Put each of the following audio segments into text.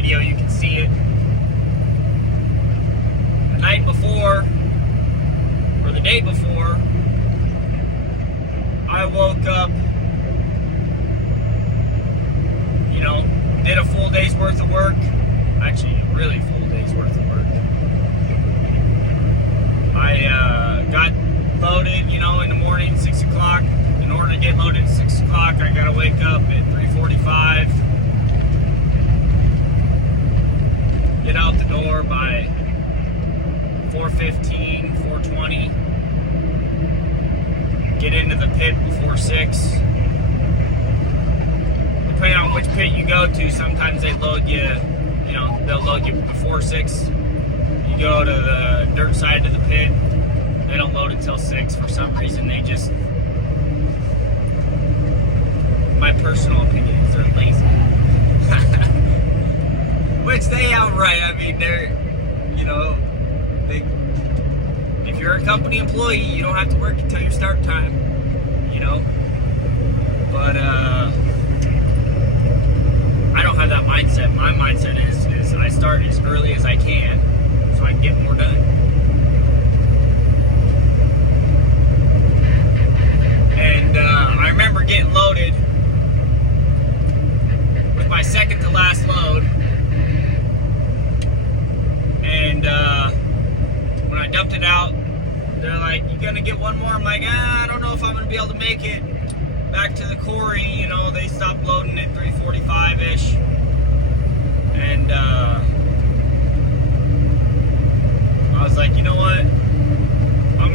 radio, you can see it. The night before, or the day before, I woke up, did a full day's worth of work. Actually, a really full day's worth of work. I got loaded, in the morning, 6 o'clock. In order to get loaded at 6 o'clock, I gotta wake up at 3:45. Get out the door by 4:15, 4:20. Get into the pit before 6. Depending on which pit you go to, sometimes they load you, they'll load you before 6. You go to the dirt side of the pit, they don't load until 6 for some reason. They just, my personal opinion is they're lazy. Which they outright, they're, if you're a company employee, you don't have to work until your start time, But, I don't have that mindset. My mindset is I start as early as I can so I can get more done. And I remember getting loaded with my second to last load. And when I dumped it out, they're like, "You gonna get one more?" I'm like, I don't know if I'm gonna be able to make it back to the quarry. They stopped loading at 3:45-ish. And I was like, you know what? I'm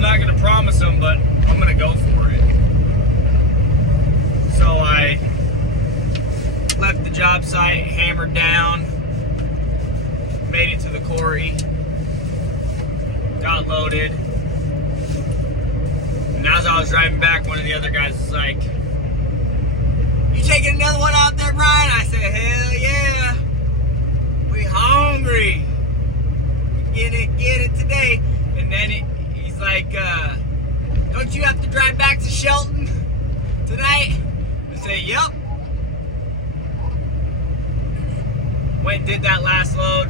not gonna promise them, but I'm gonna go for it. So I left the job site, hammered down, made it to the quarry, got loaded. And as I was driving back, one of the other guys was like, "You taking another one out there, Brian?" I said, "Hell yeah. We hungry. Get it today." And then he's like, "Don't you have to drive back to Shelton tonight?" I said, "Yep." Went and did that last load,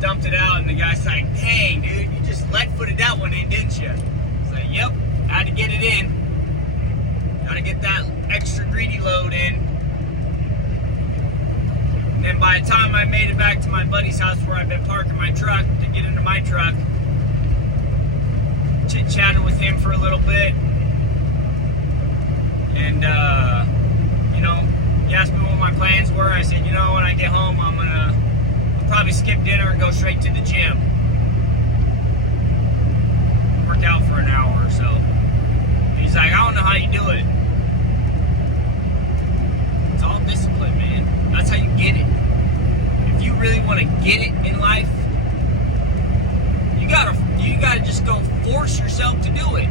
dumped it out, and the guy's like, "Dang, dude, you just lead-footed that one in, didn't you?" I said, "Yep, I had to get it in. Gotta get that extra greedy load in." And then by the time I made it back to my buddy's house where I've been parking my truck to get into my truck, chit-chatted with him for a little bit. And, he asked me what my plans were. I said, when I get home, I'll probably skip dinner and go straight to the gym. Work out for an hour or so. He's like, "I don't know how you do it." It's all discipline, man. That's how you get it. If you really want to get it in life, you gotta just go force yourself to do it.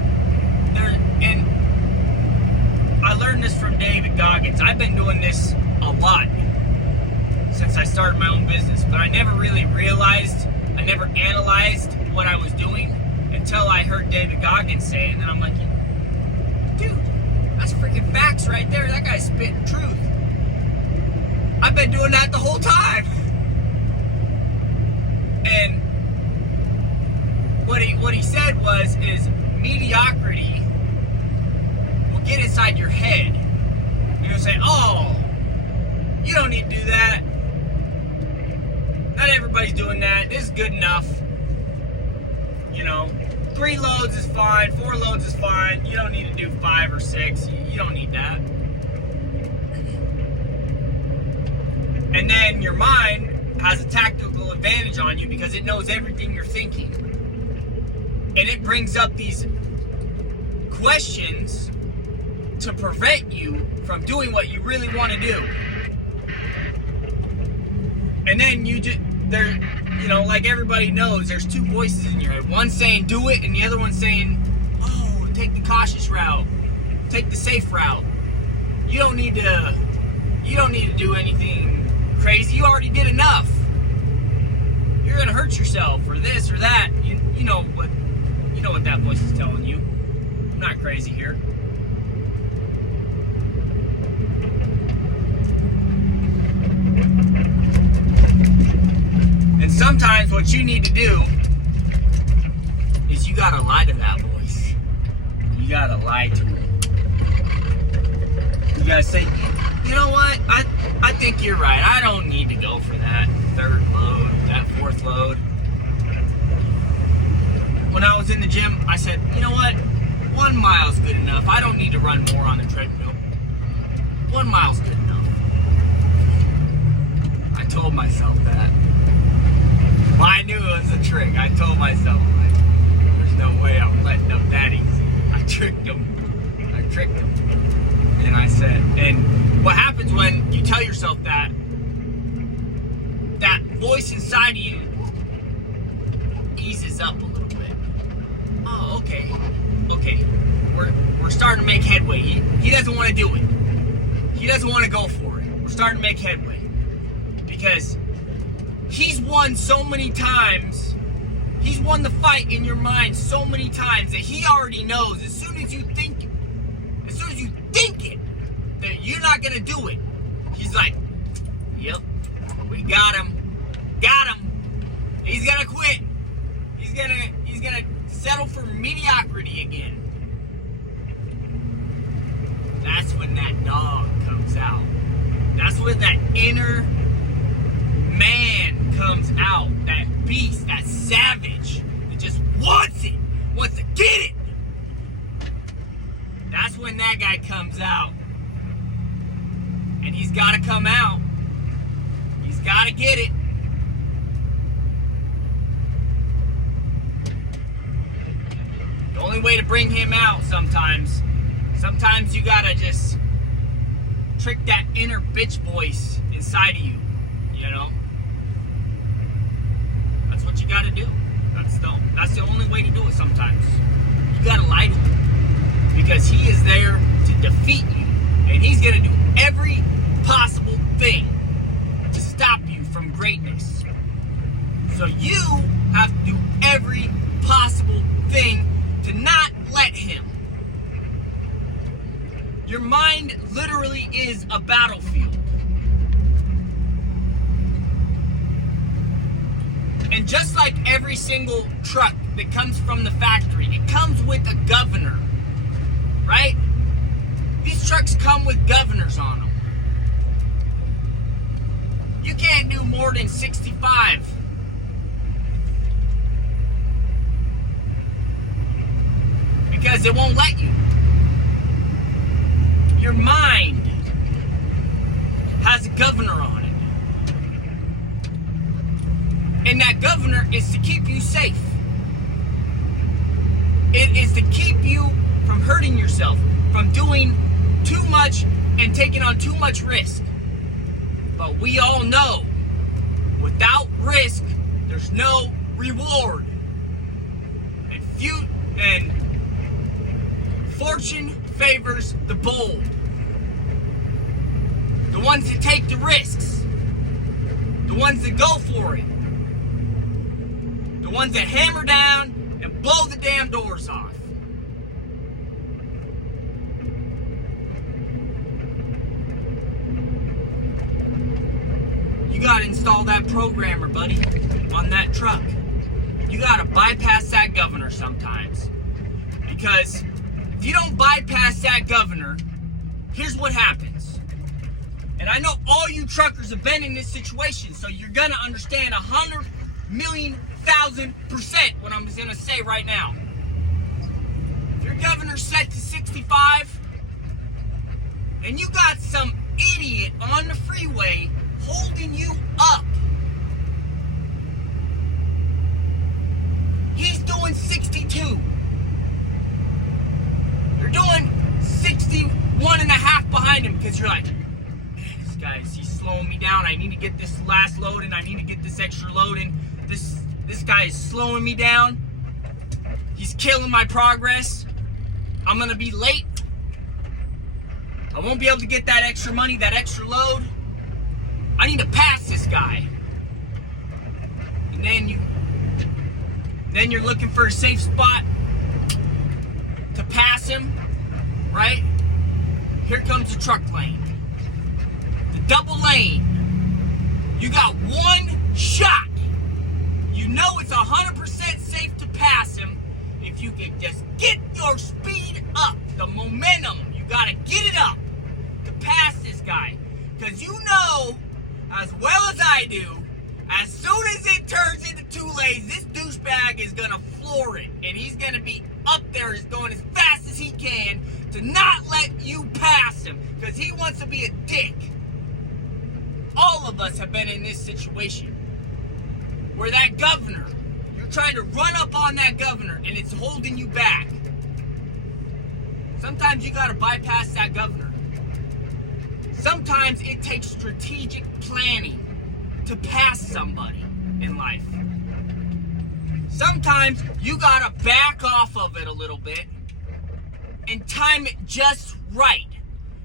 And I learned this from David Goggins. I've been doing this a lot since I started my own business, but I never really realized, I never analyzed what I was doing until I heard David Goggins say it, and then I'm like, dude, that's freaking facts right there. That guy's spitting truth. I've been doing that the whole time. And what he said is mediocrity will get inside your head. You're gonna say, "Oh, you don't need to do that. Not everybody's doing that. This is good enough. 3 loads is fine, 4 loads is fine. You don't need to do 5 or 6. You don't need that." And then your mind has a tactical advantage on you because it knows everything you're thinking. And it brings up these questions to prevent you from doing what you really want to do. And then like everybody knows, there's 2 voices in your head. One saying do it, and the other one saying, "Oh, take the cautious route, take the safe route. You don't need to do anything crazy. You already did enough. You're gonna hurt yourself or this or that." You know what that voice is telling you. I'm not crazy here. sometimes what you need to do is you gotta lie to that voice. You gotta lie to it. You gotta say, you know what? I think you're right. I don't need to go for that third load, that fourth load. When I was in the gym, I said, you know what? 1 mile's good enough. I don't need to run more on the treadmill. 1 mile's good enough. I told myself that. Well, I knew it was a trick. I told myself, like, there's no way I'm letting up that easy. I tricked him. And I said, and what happens when you tell yourself that, that voice inside of you eases up a little bit. Oh, okay. We're starting to make headway. He doesn't want to do it. He doesn't want to go for it. We're starting to make headway. Because he's won so many times. He's won the fight in your mind so many times that he already knows as soon as you think it, that you're not gonna do it, he's like, yep, we got him. He's gonna quit. He's gonna settle for mediocrity again. That's when that dog comes out. That's when that inner man comes out. That beast, that savage that just wants to get it. That's when that guy comes out. And he's got to come out. He's got to get it. The only way to bring him out sometimes you got to just trick that inner bitch voice inside of you, you know? That's what you got to do. That's the only way to do it sometimes. You got to lie to him. Because he is there to defeat you. And he's going to do every possible thing to stop you from greatness. So you have to do every possible thing to not let him. Your mind literally is a battlefield. And just like every single truck that comes from the factory, it comes with a governor. Right? These trucks come with governors on them. You can't do more than 65. Because it won't let you. Your mind has a governor on it. And that governor is to keep you safe. It is to keep you from hurting yourself, from doing too much and taking on too much risk. But we all know, without risk, there's no reward. And fortune favors the bold. The ones that take the risks. The ones that go for it. The ones that hammer down and blow the damn doors off. You gotta install that programmer, buddy, on that truck. You gotta bypass that governor sometimes. Because if you don't bypass that governor, here's what happens. And I know all you truckers have been in this situation, so you're gonna understand 100,000,000% what I'm gonna say right now. If your governor's set to 65, and you got some idiot on the freeway holding you up. He's doing 62. You're doing 61 and a half behind him because you're like, man, this guy's, he's slowing me down. I need to get this last load in. I need to get this extra load in. This guy is slowing me down. He's killing my progress. I'm going to be late. I won't be able to get that extra money, that extra load. I need to pass this guy. And then you're looking for a safe spot to pass him, right? Here comes the truck lane. The double lane. You got one shot You know it's 100% safe to pass him if you can just get your speed up. The momentum, you gotta get it up to pass this guy. Because you know, as well as I do, as soon as it turns into 2 lanes, this douchebag is gonna floor it. And he's gonna be up there, is going as fast as he can to not let you pass him. Because he wants to be a dick. All of us have been in this situation. Where that governor, you're trying to run up on that governor and it's holding you back. Sometimes you gotta bypass that governor. Sometimes it takes strategic planning to pass somebody in life. Sometimes you gotta back off of it a little bit and time it just right.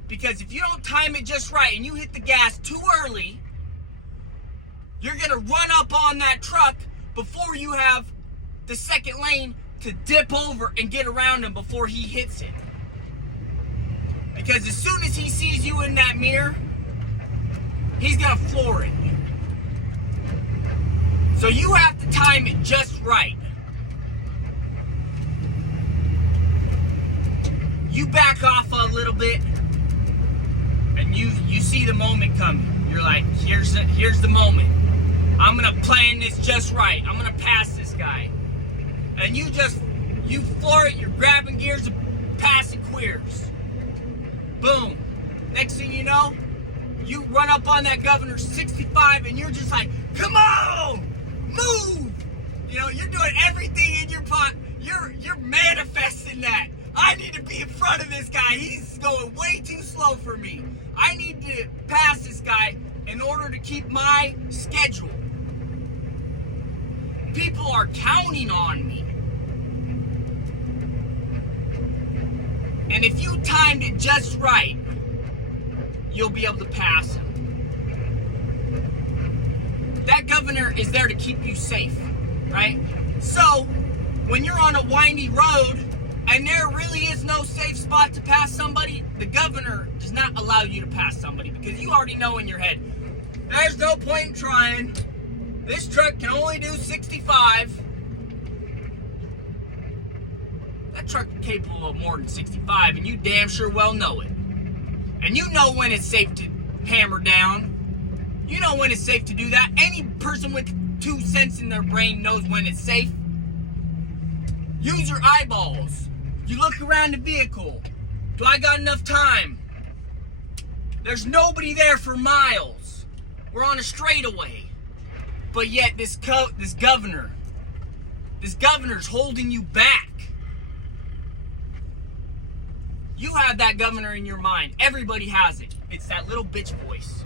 Because if you don't time it just right and you hit the gas too early, you're gonna run up on that truck before you have the second lane to dip over and get around him before he hits it. Because as soon as he sees you in that mirror, he's gonna floor it. So you have to time it just right. You back off a little bit and you see the moment coming. You're like, here's the moment. I'm gonna plan this just right. I'm gonna pass this guy. And you floor it, you're grabbing gears and passing queers. Boom. Next thing you know, you run up on that governor 65 and you're just like, come on! Move! You know, you're doing everything in your pot. You're manifesting that. I need to be in front of this guy. He's going way too slow for me. I need to pass this guy in order to keep my schedule. People are counting on me. And if you timed it just right, you'll be able to pass him. That governor is there to keep you safe, right? So, when you're on a windy road and there really is no safe spot to pass somebody, the governor does not allow you to pass somebody because you already know in your head, there's no point in trying. This truck can only do 65. That truck is capable of more than 65, and you damn sure well know it. And you know when it's safe to hammer down. You know when it's safe to do that. Any person with 2 cents in their brain knows when it's safe. Use your eyeballs. You look around the vehicle. Do I got enough time? There's nobody there for miles. We're on a straightaway. But yet this governor's holding you back. You have that governor in your mind. Everybody has it. It's that little bitch voice.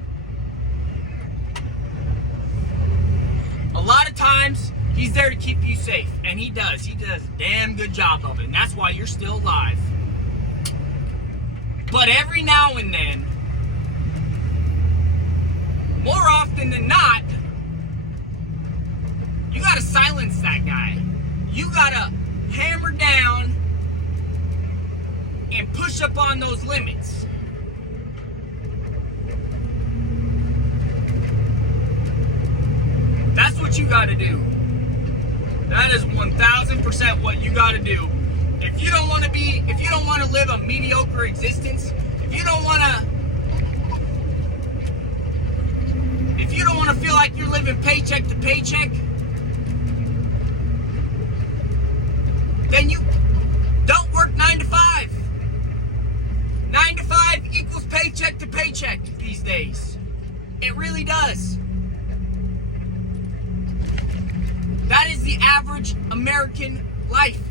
A lot of times, he's there to keep you safe. And he does. He does a damn good job of it. And that's why you're still alive. But every now and then, more often than not, you gotta silence that guy. You gotta hammer down and push up on those limits. That's what you gotta do. That is 1000% what you gotta do. If you don't wanna live a mediocre existence, if you don't wanna feel like you're living paycheck to paycheck, then you don't work 9 to 5. 9 to 5 equals paycheck to paycheck these days. It really does. That is the average American life.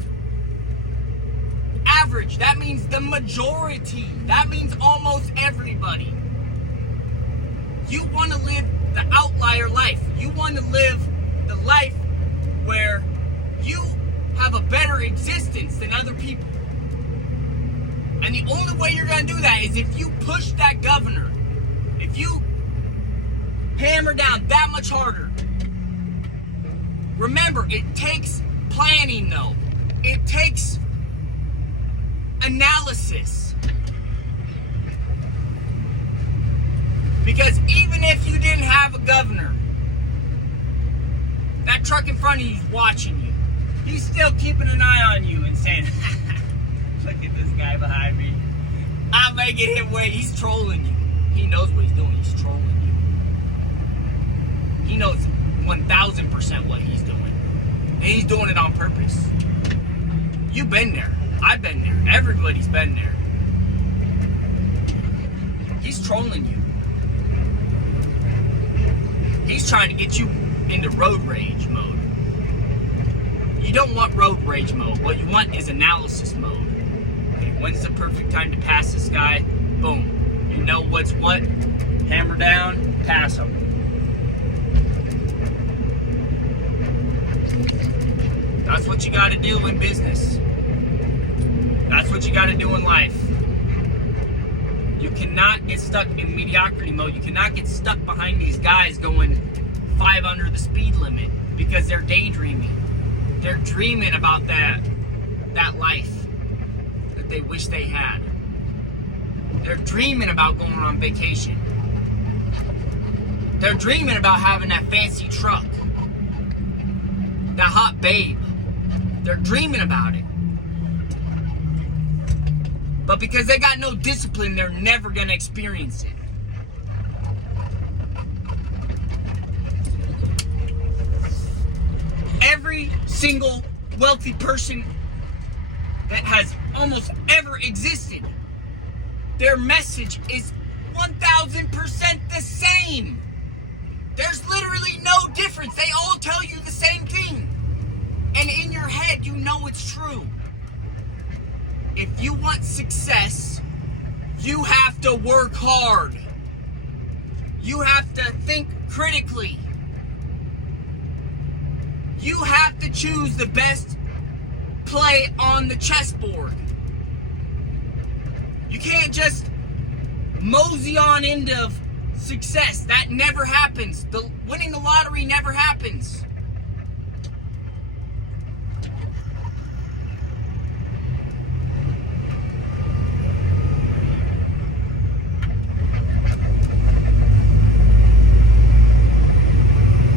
Average. That means the majority. That means almost everybody. You want to live the outlier life. You want to live the life where you have a better existence than other people. And the only way you're going to do that is if you push that governor. If you hammer down that much harder. Remember, it takes planning though. It takes analysis. Because even if you didn't have a governor, That truck in front of you is watching you. He's still keeping an eye on you and saying, look at this guy behind me. I'm making him wait. He's trolling you. He knows what he's doing. He's trolling you. He knows 1,000% what he's doing. And he's doing it on purpose. You've been there. I've been there. Everybody's been there. He's trolling you. He's trying to get you into road rage mode. You don't want road rage mode. What you want is analysis mode. Okay, when's the perfect time to pass this guy? Boom. You know what's what. Hammer down, pass him. That's what you got to do in business. That's what you got to do in life. You cannot get stuck in mediocrity mode. You cannot get stuck behind these guys going 5 under the speed limit because they're daydreaming. They're dreaming about that life that they wish they had. They're dreaming about going on vacation. They're dreaming about having that fancy truck, that hot babe. They're dreaming about it. But because they got no discipline, they're never going to experience it. Every single wealthy person that has almost ever existed, their message is 1,000% the same. There's literally no difference. They all tell you the same thing. And in your head, you know it's true. If you want success, you have to work hard. You have to think critically. You have to choose the best play on the chessboard. You can't just mosey on into success. That never happens. Winning the lottery never happens.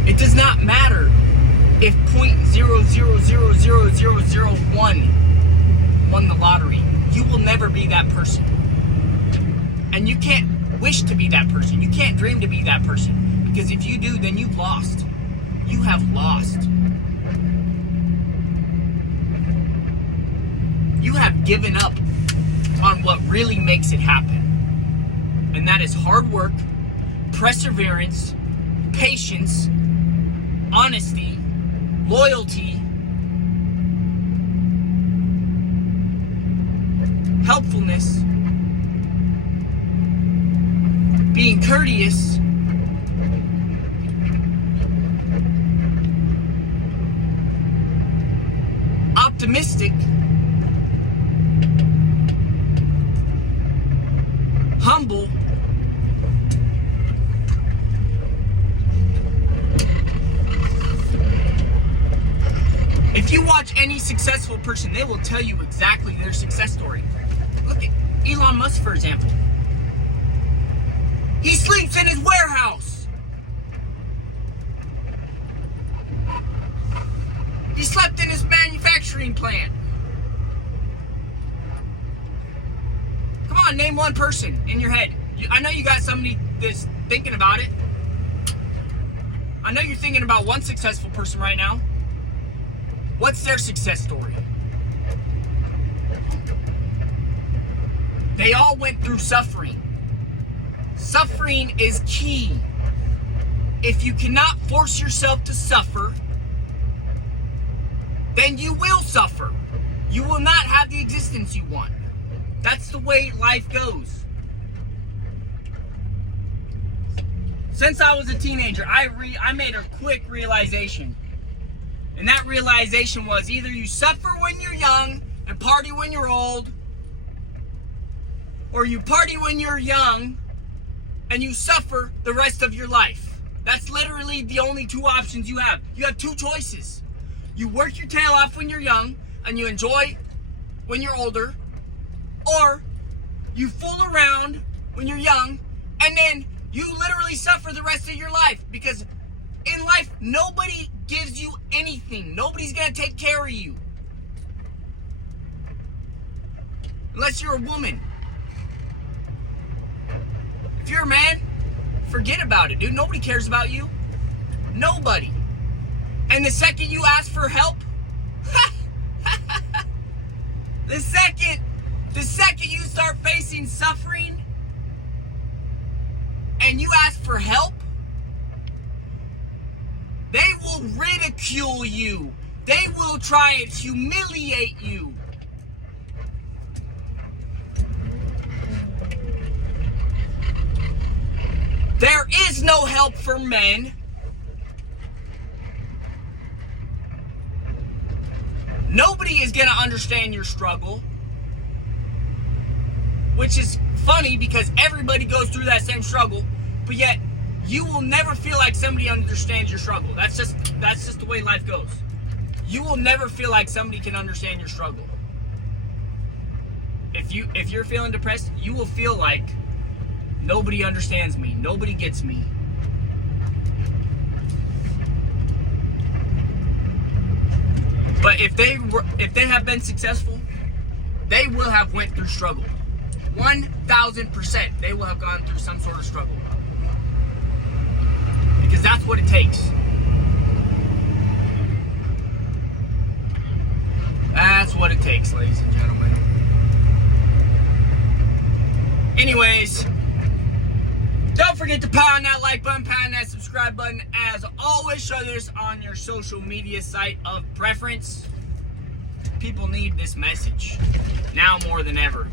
It does not matter if 0.000001 won the lottery. You will never be that person. And you can't wish to be that person. You can't dream to be that person. Because if you do, then you've lost. You have lost. You have given up on what really makes it happen. And that is hard work, perseverance, patience, honesty, loyalty, helpfulness, being courteous, optimistic, humble, if you watch any successful person, they will tell you exactly their success story. Look at Elon Musk, for example. He sleeps in his warehouse. He slept in his manufacturing plant. Come on, name one person in your head. I know you got somebody that's thinking about it. I know you're thinking about one successful person right now. What's their success story? They all went through suffering. Suffering is key. If you cannot force yourself to suffer, then you will suffer. You will not have the existence you want. That's the way life goes. Since I was a teenager, I made a quick realization. And that realization was either you suffer when you're young and party when you're old, or you party when you're young and you suffer the rest of your life. That's literally the only two options you have. You have two choices. You work your tail off when you're young and you enjoy when you're older, or you fool around when you're young and then you literally suffer the rest of your life, because in life, nobody gives you anything. Nobody's gonna take care of you. Unless you're a woman. If you're a man, forget about it, dude. Nobody cares about you. Nobody. And the second you ask for help, the second you start facing suffering and you ask for help, they will ridicule you. They will try and humiliate you. There is no help for men. Nobody is going to understand your struggle. Which is funny because everybody goes through that same struggle, but yet you will never feel like somebody understands your struggle. That's just the way life goes. You will never feel like somebody can understand your struggle. If you're feeling depressed, you will feel like nobody understands me. Nobody gets me. But if they have been successful, they will have went through struggle. 1,000% they will have gone through some sort of struggle. Because that's what it takes. That's what it takes, ladies and gentlemen. Anyways, don't forget to pound that like button, pound that subscribe button. As always, show this on your social media site of preference. People need this message now more than ever.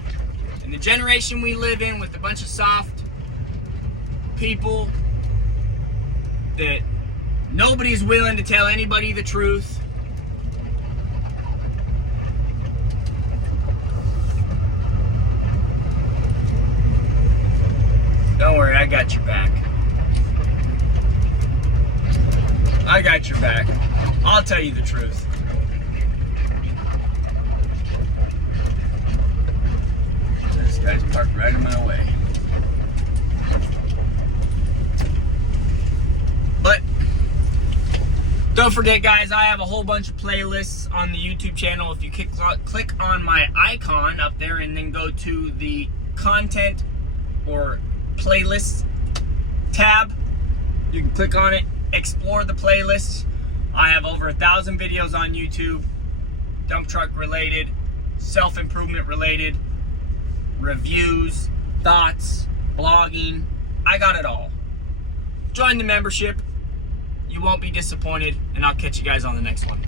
In the generation we live in, with a bunch of soft people that nobody's willing to tell anybody the truth. Don't worry, I got your back. I got your back. I'll tell you the truth. This guy's parked right in my way. But don't forget, guys, I have a whole bunch of playlists on the YouTube channel. If you click on my icon up there and then go to the content or playlist tab, you can click on it, explore the playlists. I have over 1,000 videos on YouTube, dump truck related, self-improvement related, reviews, thoughts, blogging. I got it all. Join the membership. You won't be disappointed, and I'll catch you guys on the next one.